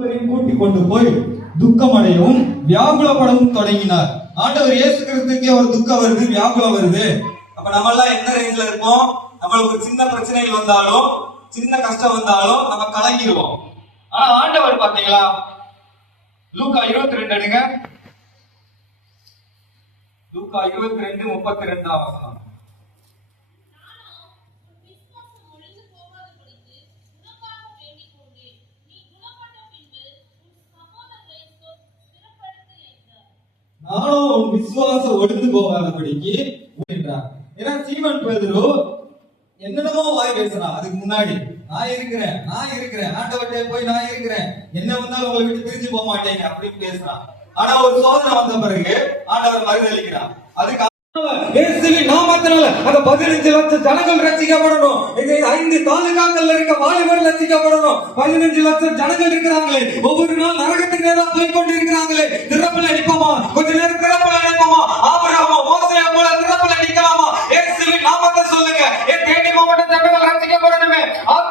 கூட்டிக் கொண்டு போய் துக்கமடையவும் வியாகுலப்படவும் தொடங்கினார். ஆண்டவர் இயேசு கிறிஸ்துக்கே ஒரு துக்கம் வருது, வியாகுலம் வருது. அப்ப நம்ம எல்லாம் என்ன ரேஞ்சில இருப்போம்? நம்மளுக்கு ஒரு சின்ன பிரச்சனைகள் வந்தாலும், சின்ன கஷ்டம் வந்தாலும் நம்ம கலங்கிடுவோம். ஆனா ஆண்டவர் பாத்தீங்களா, லூக்கா 22 எடுங்க. லூக்கா 22:32 வசனம். நானும் உன் விசுவாசம் ஒடுந்து போகாதபடிக்கு என்றார். ஏன்னா சீமன் பேதுரு என்னென்னமோ வாய் பேசுறான். அதுக்கு முன்னாடி நான் இருக்கிறேன் ஆண்டவர்கிட்ட போய் நான் இருக்கிறேன், என்ன வந்தாலும் உங்களை விட்டு பிரிஞ்சு போக மாட்டேங்க அப்படின்னு பேசுறான். ஆனா ஒரு சோதனை வந்த பிறகு ஆண்டவர் மறுதளிக்கிறான். அதுக்கு நாமத்தினால அந்த 15 லட்சம் ஜனங்கள் ரட்சிக்கப்படணும். 5 தாலுகாக்கள்ல இருக்க வாலிபர் ரட்சிக்கப்படணும். 15 லட்சம் ஜனங்கள் இருக்கிறாங்களே, ஒவ்வொரு நாள் நரகத்துக்கு நேரம் போய் கொண்டு இருக்கிறாங்களே, திறப்பில் அடிப்போமா? கொஞ்ச நேரம் திறப்பில் அடிப்போமா? ஆபிரகாமோ மோசேயை போல திறப்பில் அடிக்கலாமா? இயேசுவின் நாமத்தை சொல்லுங்க. என் தேனி மாவட்ட ஜனங்கள் ரட்சிக்கப்படணுமே.